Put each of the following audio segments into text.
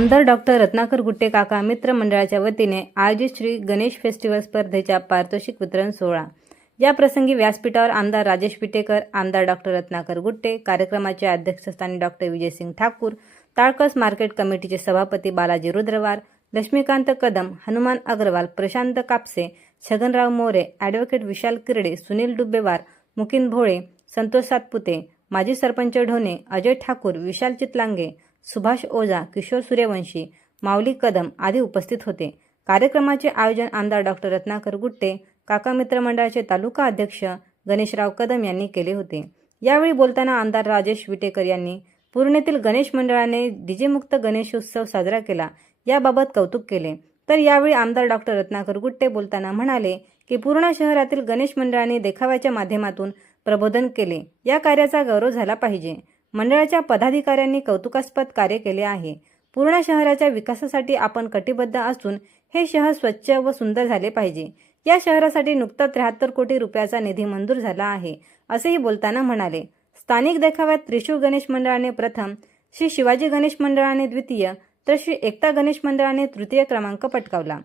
आमदार डॉक्टर रत्नाकर गुट्टे काका मित्र मंडळाच्या वतीने आयोजित श्री गणेश फेस्टिवल स्पर्धेच्या पारितोषिक वितरण सोहळा. या प्रसंगी व्यासपीठावर आमदार राजेश पिटेकर आमदार डॉक्टर रत्नाकर गुट्टे कार्यक्रमाचे अध्यक्षस्थानी डॉक्टर विजयसिंग ठाकूर ताळकस मार्केट कमिटीचे सभापती बालाजी रुद्रवार लक्ष्मीकांत कदम हनुमान अग्रवाल प्रशांत कापसे छगनराव मोरे ॲडव्होकेट विशाल किरडे सुनील डुब्बेवार मुकिंद भोळे संतोष सातपुते माजी सरपंच ढोणे अजय ठाकूर विशाल चितलांगे सुभाष ओझा किशोर सूर्यवंशी माऊली कदम आदी उपस्थित होते. कार्यक्रमाचे आयोजन आमदार डॉक्टर रत्नाकर गुट्टे काका मित्र मंडळाचे तालुका अध्यक्ष गणेशराव कदम यांनी केले होते. यावेळी बोलताना आमदार राजेश विटेकर यांनी पूर्णेतील गणेश मंडळाने डीजेमुक्त गणेशोत्सव साजरा केला याबाबत कौतुक केले. तर यावेळी आमदार डॉक्टर रत्नाकर गुट्टे बोलताना म्हणाले की पूर्णा शहरातील गणेश मंडळाने देखाव्याच्या माध्यमातून प्रबोधन केले. या कार्याचा गौरव झाला पाहिजे. मंडळाच्या पदाधिकाऱ्यांनी कौतुकास्पद कार्य केले आहे. पूर्ण शहराच्या विकासासाठी आपण कटिबद्ध असून हे शहर स्वच्छ व सुंदर झाले पाहिजे. या शहरासाठी नुकता त्र्याहत्तर कोटी रुपयाचा निधी मंजूर झाला आहे असेही बोलताना म्हणाले. स्थानिक देखाव्यात त्रिशूळ गणेश मंडळाने प्रथम श्री शिवाजी गणेश मंडळाने द्वितीय तर श्री एकता गणेश मंडळाने तृतीय क्रमांक पटकावला.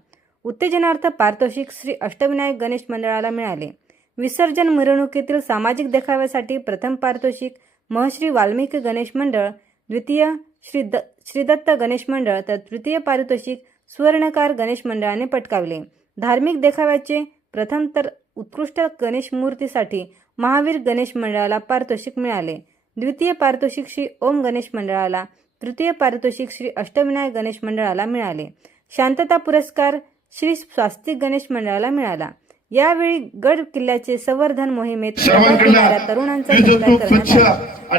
उत्तेजनार्थ पारितोषिक श्री अष्टविनायक गणेश मंडळाला मिळाले. विसर्जन मिरवणुकीतील सामाजिक देखाव्यासाठी प्रथम पारितोषिक महश्री वाल्मिकी गणेश मंडळ द्वितीय श्री द श्रीदत्त गणेश मंडळ तर तृतीय पारितोषिक सुवर्णकार गणेश मंडळाने पटकावले. धार्मिक देखाव्याचे प्रथम तर उत्कृष्ट गणेश मूर्तीसाठी महावीर गणेश मंडळाला पारितोषिक मिळाले. द्वितीय पारितोषिक श्री ओम गणेश मंडळाला तृतीय पारितोषिक श्री अष्टविनायक गणेश मंडळाला मिळाले. शांतता पुरस्कार श्री स्वास्तिक गणेश मंडळाला मिळाला. यावेळी गड किल्ल्याचे संवर्धन मोहिमेत तरुणांचा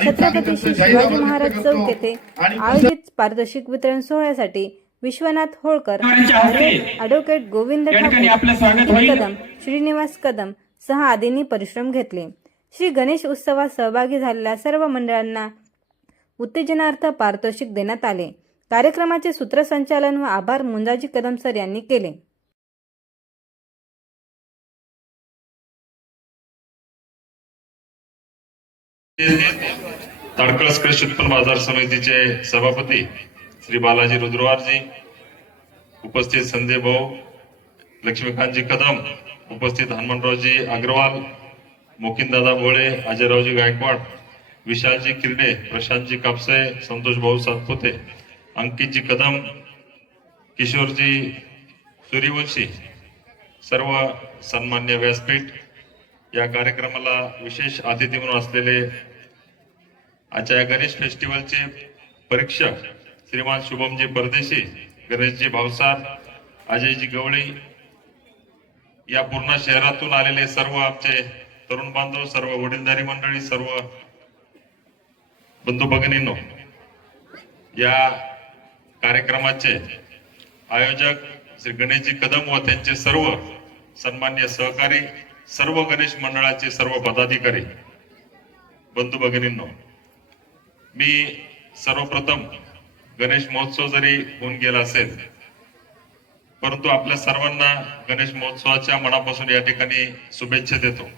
छत्रपती श्री शिवाजी महाराज चौक येथे आयोजित पारितोषिक वितरण सोहळ्यासाठी विश्वनाथ होळकर ॲडव्होकेट गोविंद ठाकूर कदम श्रीनिवास कदम सह आदींनी परिश्रम घेतले. श्री गणेश उत्सवात सहभागी झालेल्या सर्व मंडळांना उत्तेजनार्थ पारितोषिक देण्यात आले. कार्यक्रमाचे सूत्रसंचालन व आभार मुंजाजी कदम सर यांनी केले. ताडकळस कृषी उत्पन्न बाजार समितीचे सभापती श्री बालाजी रुद्रवारजी उपस्थित संजय भाऊ लक्ष्मीकांतजी कदम उपस्थित हनुमानरावजी अग्रवाल मोकिनदादा भोळे अजयरावजी गायकवाड विशालजी किरडे प्रशांतजी कापसे संतोष भाऊ सातपुते अंकितजी कदम किशोरजी सूर्यवंशी सर्व सन्मान्य व्यासपीठ या कार्यक्रमाला विशेष अतिथी म्हणून असलेले आजच्या या गणेश फेस्टिवलचे परीक्षक श्रीमान शुभमजी परदेशी गणेशजी भावसार अजयजी गवळी या पूर्ण शहरातून आलेले सर्व आमचे तरुण बांधव सर्व वडीलधारी मंडळी सर्व बंधू भगिनींनो या कार्यक्रमाचे आयोजक श्री गणेशजी कदम व त्यांचे सर्व सन्मान्य सहकारी सर्व गणेश मंडळाचे सर्व पदाधिकारी बंधू भगिनींनो मी सर्वप्रथम गणेश महोत्सव जरी होऊन गेला असेल परंतु आपल्या सर्वांना गणेश महोत्सवाच्या मनापासून या ठिकाणी शुभेच्छा देतो.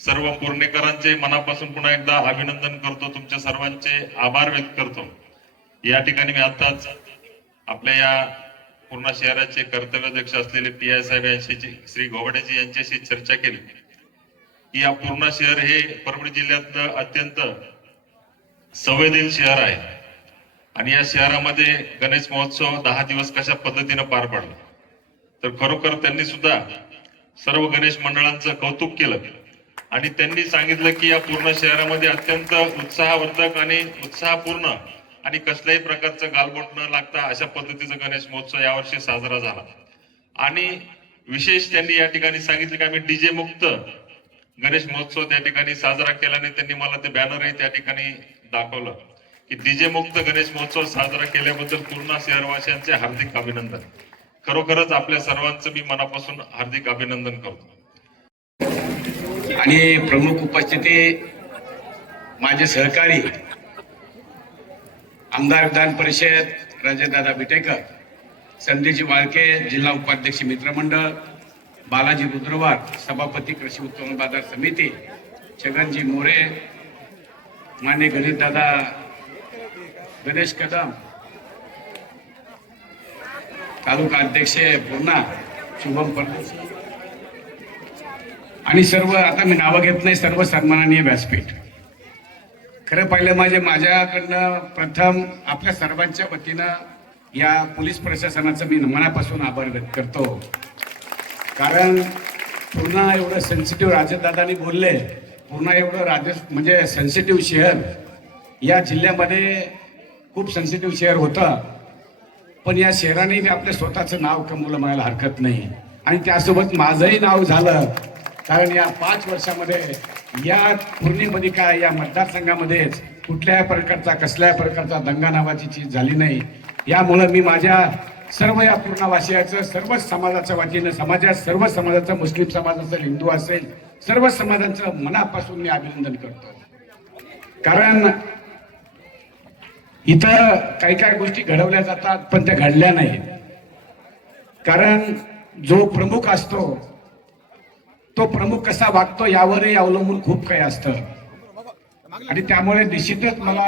सर्व पूर्णेकरांचे मनापासून पुन्हा एकदा अभिनंदन करतो तुमच्या सर्वांचे आभार व्यक्त करतो. या ठिकाणी मी आताच आपल्या या पूर्ण शहराचे कर्तव्याध्यक्ष असलेले पी आय साहेब यांच्याशी श्री घोबडेजी यांच्याशी चर्चा केली. की या पूर्ण शहर हे परभणी जिल्ह्यातलं अत्यंत संवेदनशील शहर आहे. आणि या शहरामध्ये गणेश महोत्सव दहा दिवस कशा पद्धतीनं पार पडला? तर खरोखर त्यांनी सुद्धा सर्व गणेश मंडळांचं कौतुक केलं. आणि त्यांनी सांगितलं की या पूर्ण शहरामध्ये अत्यंत उत्साहवर्धक आणि उत्साहपूर्ण आणि कसल्याही प्रकारचं गालबोट न लागता अशा पद्धतीचा गणेश महोत्सव यावर्षी साजरा झाला. आणि विशेष त्यांनी या ठिकाणी सांगितलं की आम्ही डीजे मुक्त गणेश महोत्सव त्या ठिकाणी साजरा केल्याने त्यांनी मला ते बॅनरही त्या ठिकाणी दाखवलं की डीजे मुक्त गणेश महोत्सव साजरा केल्याबद्दल पूर्ण शहरवासियांचे हार्दिक अभिनंदन. खरोखरच आपल्या सर्वांचं मी मनापासून हार्दिक अभिनंदन करतो. आणि प्रमुख उपस्थिती माझे सहकारी आमदार विधान परिषद राजेदादा बिटेकर संदीजी वाळके जिल्हा उपाध्यक्ष मित्रमंडळ बालाजी रुद्रवार सभापती कृषी उत्पन्न बाजार समिती छगनजी मोरे मान्य गणेशदादा गणेश कदम तालुका अध्यक्ष पूर्णा शुभम परदेशी. आणि सर्व आता मी नावं घेत नाही सर्व सन्माननीय व्यासपीठ. खरं पाहिलं म्हणजे माझ्याकडनं प्रथम आपल्या सर्वांच्या वतीनं या पोलीस प्रशासनाचं मी मनापासून आभार व्यक्त करतो. कारण पुन्हा एवढं सेन्सिटिव्ह राजदादानी बोलले पुन्हा एवढं राज म्हणजे सेन्सिटिव्ह शहर या जिल्ह्यामध्ये खूप सेन्सिटिव्ह शहर होतं. पण या शहराने मी आपलं स्वतःचं नाव कमवलं म्हणायला हरकत नाही. आणि त्यासोबत माझंही नाव झालं. कारण या पाच वर्षामध्ये या पूर्णिमध्ये काय या मतदारसंघामध्येच कुठल्याही प्रकारचा कसल्याही प्रकारचा दंगा नावाची चीज झाली नाही. यामुळं मी माझ्या सर्व या पूर्णवासियाचं सर्वच समाजाच्या वतीनं समाजात सर्व समाजाचं मुस्लिम समाजाचं हिंदू असेल सर्व समाजांचं मनापासून मी अभिनंदन करतो. कारण इथं काही काही गोष्टी घडवल्या जातात पण त्या घडल्या नाहीत. कारण जो प्रमुख असतो तो प्रमुख कसा वागतो यावरही अवलंबून खूप काही असतं. आणि त्यामुळे निश्चितच मला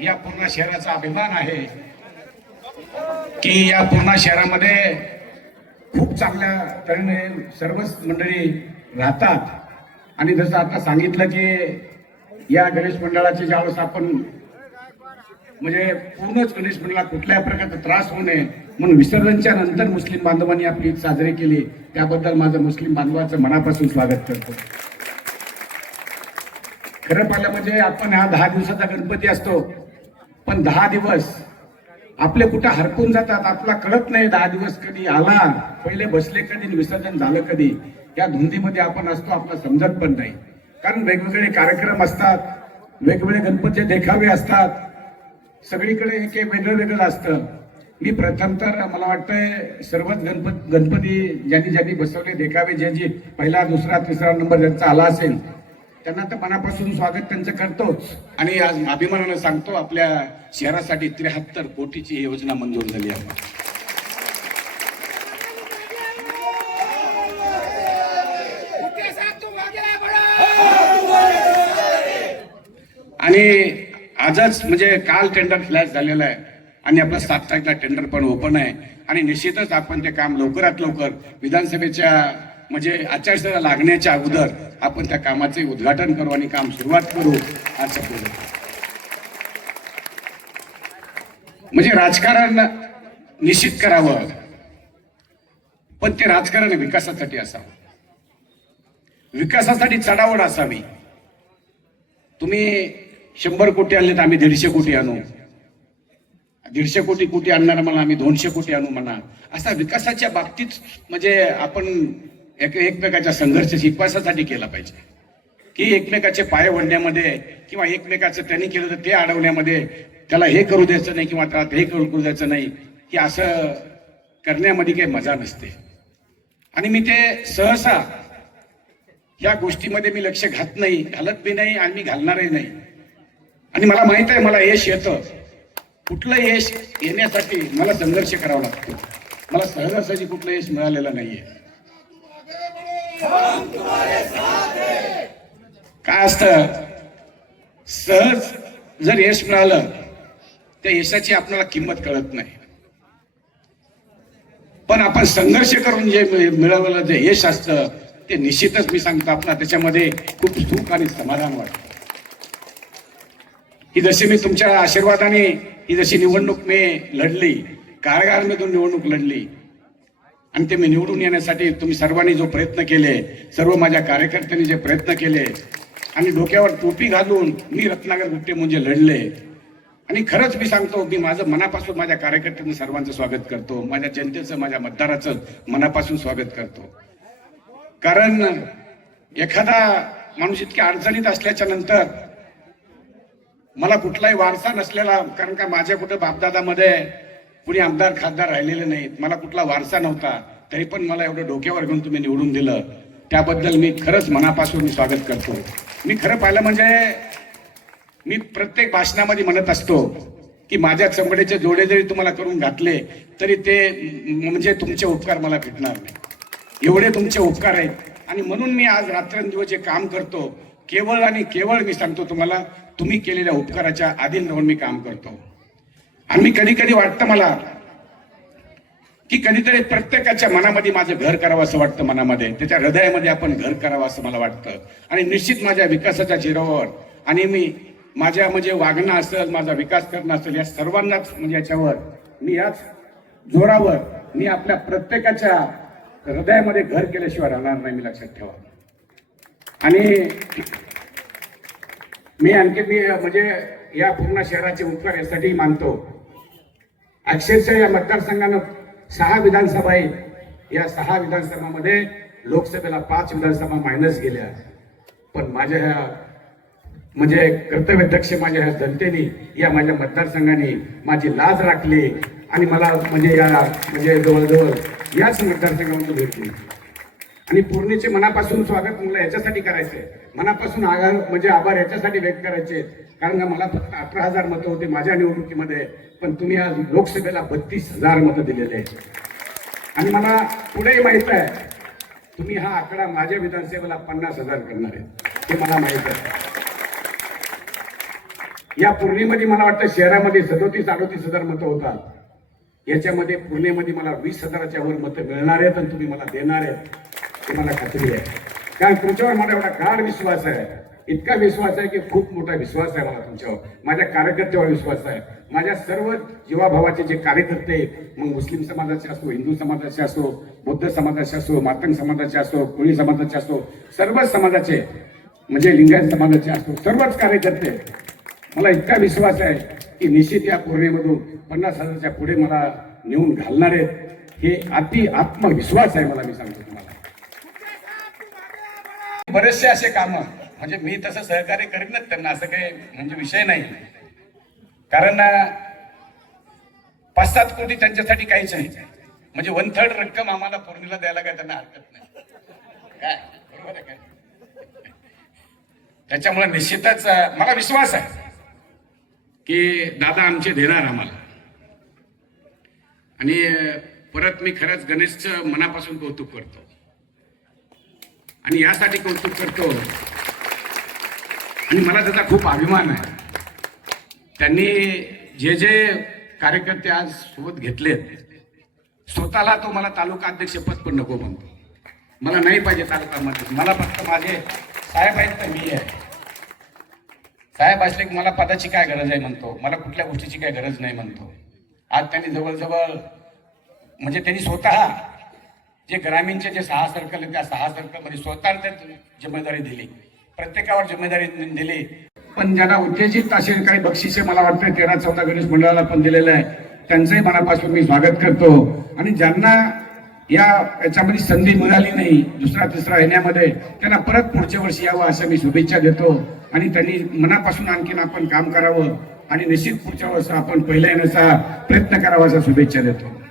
या पूर्ण शहराचा अभिमान आहे की या पूर्ण शहरामध्ये खूप चांगल्या तऱ्हेने सर्वच मंडळी राहतात. आणि जसं आता सांगितलं की या गणेश मंडळाची ज्यावेळेस आपण म्हणजे पूर्णच गणेश मंडळाला कुठल्याही प्रकारचा त्रास होऊ नये म्हणून विसर्जनच्या नंतर मुस्लिम बांधवांनी आपली ईद साजरी केली. त्याबद्दल माझं मुस्लिम बांधवाचं मनापासून स्वागत करतो. खरं पाहिलं म्हणजे आपण हा दहा दिवसाचा गणपती असतो. पण दहा दिवस आपले कुठं हरपून जातात आपला कळत नाही दहा दिवस कधी आला पहिले बसले कधी विसर्जन झालं कधी. या धुंदीमध्ये आपण असतो आपला समजत पण नाही. कारण वेगवेगळे कार्यक्रम असतात वेगवेगळे गणपतीचे देखावे असतात. सगळीकडे एक एक वेगळं वेगळं असतं. मी प्रथम तर मला वाटतंय सर्वच गणपत गणपती ज्यांनी ज्यांनी बसवले देखावे जे जे पहिला दुसरा तिसरा नंबर ज्यांचा आला असेल त्यांना तर मनापासून स्वागत त्यांचं करतोच. आणि आज अभिमानानं सांगतो आपल्या शहरासाठी त्र्याहत्तर कोटीची ही योजना मंजूर झाली आहे. आणि आजच म्हणजे काल टेंडर फ्लॅश झालेला आहे. आणि आपला सात तारखेला टेंडर पण ओपन आहे. आणि निश्चितच आपण ते काम लवकरात लवकर विधानसभेच्या म्हणजे आचारसंहिता लागण्याच्या अगोदर आपण त्या कामाचे उद्घाटन करू आणि काम सुरुवात करू असं बोलू. म्हणजे राजकारण निश्चित करावं पण ते राजकारण विकासासाठी असावं. विकासासाठी चढावड असावी. तुम्ही शंभर कोटी आणले तर आम्ही दीडशे कोटी आणू. दीडशे कोटी कोटी आणणार म्हणा आम्ही दोनशे कोटी आणू म्हणा. असा विकासाच्या बाबतीत म्हणजे आपण एक एकमेकाच्या संघर्ष विकासासाठी केला पाहिजे. की एकमेकाचे पाय ओढण्यामध्ये किंवा एकमेकाचं त्यांनी केलं तर ते अडवण्यामध्ये त्याला हे करू द्यायचं नाही किंवा त्याला हे करू द्यायचं नाही की असं करण्यामध्ये काही मजा नसते. आणि मी ते सहसा या गोष्टीमध्ये मी लक्ष घात नाही घालत बी नाही आणि मी घालणारही नाही. आणि मला माहीत आहे मला यश येतं. कुठलं यश येण्यासाठी मला संघर्ष करावा लागतो? मला सहजासहजी कुठलं यश मिळालेलं नाहीये. काय असतं? सहज जर यश मिळालं त्या यशाची आपल्याला किंमत कळत नाही. पण आपण संघर्ष करून जे मिळवलं मिळवलेलं जे यश असतं ते निश्चितच मी सांगतो आपला त्याच्यामध्ये खूप सुख आणि समाधान वाटतं. ही जशी मी तुमच्या आशीर्वादाने ही जशी निवडणूक मी लढली कारागारमधून निवडणूक लढली आणि ते मी निवडून येण्यासाठी तुम्ही सर्वांनी जो प्रयत्न केले सर्व माझ्या कार्यकर्त्यांनी जे प्रयत्न केले आणि डोक्यावर टोपी घालून मी रत्नागर गुट्टे म्हणजे लढले. आणि खरंच मी सांगतो मी माझं मनापासून माझ्या कार्यकर्त्यांचं सर्वांचं स्वागत करतो. माझ्या जनतेचं माझ्या मतदाराचं मनापासून स्वागत करतो. कारण एखादा माणूस इतक्या अडचणीत असल्याच्या नंतर मला कुठलाही वारसा नसलेला कारण का माझ्या कुठं बापदादामध्ये कुणी आमदार खासदार राहिलेले नाहीत. मला कुठला वारसा नव्हता. तरी पण मला एवढं डोक्यावर घेऊन तुम्ही निवडून दिलं. त्याबद्दल मी खरंच मनापासून मी स्वागत करतो. मी खरं पाहिलं म्हणजे मी प्रत्येक भाषणामध्ये म्हणत असतो की माझ्या चमड्याचे जोडे जरी तुम्हाला करून घातले तरी ते म्हणजे तुमचे उपकार मला भेटणार नाही. एवढे तुमचे उपकार आहेत. आणि म्हणून मी आज रात्रंदिवस जे काम करतो केवळ आणि केवळ मी सांगतो तुम्हाला तुम्ही केलेल्या उपकाराच्या अधीन राहून मी काम करतो. आणि मी कधी कधी वाटतं मला की कधीतरी प्रत्येकाच्या मनामध्ये माझं घर करावं असं वाटतं मनामध्ये. त्याच्या हृदयामध्ये आपण घर करावं असं मला वाटतं. आणि निश्चित माझ्या विकासाच्या झिरोवर. आणि मी माझ्या म्हणजे वागणं असेल माझा विकास करणं असेल या सर्वांनाच म्हणजे याच्यावर मी याच जोरावर मी आपल्या प्रत्येकाच्या हृदयामध्ये घर केल्याशिवाय राहणार नाही मी लक्षात ठेवा. आणि मी आणखी मी म्हणजे या पूर्ण शहराचे उपकार यासाठी मानतो. अक्षरशः या मतदारसंघानं सहा विधानसभा आहेत. या सहा विधानसभामध्ये लोकसभेला पाच विधानसभा मायनस गेल्या. पण माझ्या ह्या म्हणजे कर्तव्यदक्ष माझ्या ह्या जनतेने या माझ्या मतदारसंघाने माझी लाज राखली आणि मला म्हणजे या म्हणजे जवळजवळ याच मतदारसंघामध्ये भेटली आणि पूर्णेचे मनापासून स्वागत मला याच्यासाठी करायचंय. मनापासून आभार म्हणजे आभार याच्यासाठी व्यक्त करायचे. कारण का मला फक्त अठरा हजार मतं होते माझ्या निवडणुकीमध्ये पण तुम्ही आज लोकसभेला बत्तीस हजार मतं दिलेले आहेत. आणि मला पुढेही माहीत आहे तुम्ही हा आकडा माझ्या विधानसभेला पन्नास हजार करणार आहे. हे मला माहीत आहे. या पूर्णिमध्ये मला वाटतं शहरामध्ये सदोतीस अडोतीस हजार मतं होतात. याच्यामध्ये पूर्णेमध्ये मला वीस हजाराच्या वर मतं मिळणार आहेत आणि तुम्ही मला देणार आहेत. हे मला खात्री आहे. कारण तुमच्यावर मला एवढा गाढ विश्वास आहे. इतका विश्वास आहे की खूप मोठा विश्वास आहे मला तुमच्यावर. माझ्या कार्यकर्त्यावर विश्वास आहे. माझ्या सर्व जीवाभावाचे जे कार्यकर्ते मग मुस्लिम समाजाचे असो हिंदू समाजाचे असो बौद्ध समाजाचे असो मातंग समाजाचे असो कोळी समाजाचे असो सर्वच समाजाचे म्हणजे लिंगायत समाजाचे असो सर्वच कार्यकर्ते मला इतका विश्वास आहे की निश्चित या पूर्णेमधून पन्नास हजारच्या पुढे मला नेऊन घालणार आहेत. हे अति आत्मविश्वास आहे मला मी सांगतो तुम्हाला. बरेचसे असे कामं म्हणजे मी तसं सहकार्य करीनच त्यांना असं काही म्हणजे विषय नाही. कारण पाच सात कोटी त्यांच्यासाठी काहीच नाही. म्हणजे वन थर्ड रक्कम आम्हाला पूर्णीला द्यायला काय त्यांना हरकत नाही. काय? बरोबर आहे काय? त्याच्यामुळे निश्चितच मला विश्वास आहे की दादा आमचे देणार आम्हाला. आणि परत मी खरंच गणेशचं मनापासून कौतुक करतो. आणि यासाठी कौतुक करतो. आणि मला त्याचा खूप अभिमान आहे. त्यांनी जे जे कार्यकर्ते आज सोबत घेतलेत स्वतःला तो मला तालुका अध्यक्ष पद पण नको म्हणतो. मला नाही पाहिजे तालुकामध्ये मला फक्त माझे साहेब आहेत तर मी आहे. साहेब असले की मला पदाची काय गरज आहे म्हणतो. मला कुठल्या गोष्टीची काय गरज नाही म्हणतो. आज त्यांनी जवळजवळ म्हणजे त्यांनी स्वतः जे ग्रामीणचे जे सहा सर्कल आहेत त्या सहा सर्कलमध्ये स्वतः जिम्मेदारी दिली. प्रत्येकावर जिम्मेदारी दिली. पण ज्यांना उत्तेजित असे काही बक्षिसे मला वाटतं तेरा चौदा गणेश मंडळाला पण दिलेलं आहे. त्यांचंही मनापासून मी स्वागत करतो. आणि ज्यांना या याच्यामध्ये संधी मिळाली नाही दुसरा तिसरा येण्यामध्ये त्यांना परत पुढच्या वर्षी यावं असं मी शुभेच्छा देतो. आणि त्यांनी मनापासून आणखीन आपण काम करावं. आणि निश्चित पुढच्या वर्ष आपण पहिल्या येण्याचा प्रयत्न करावा असा शुभेच्छा देतो.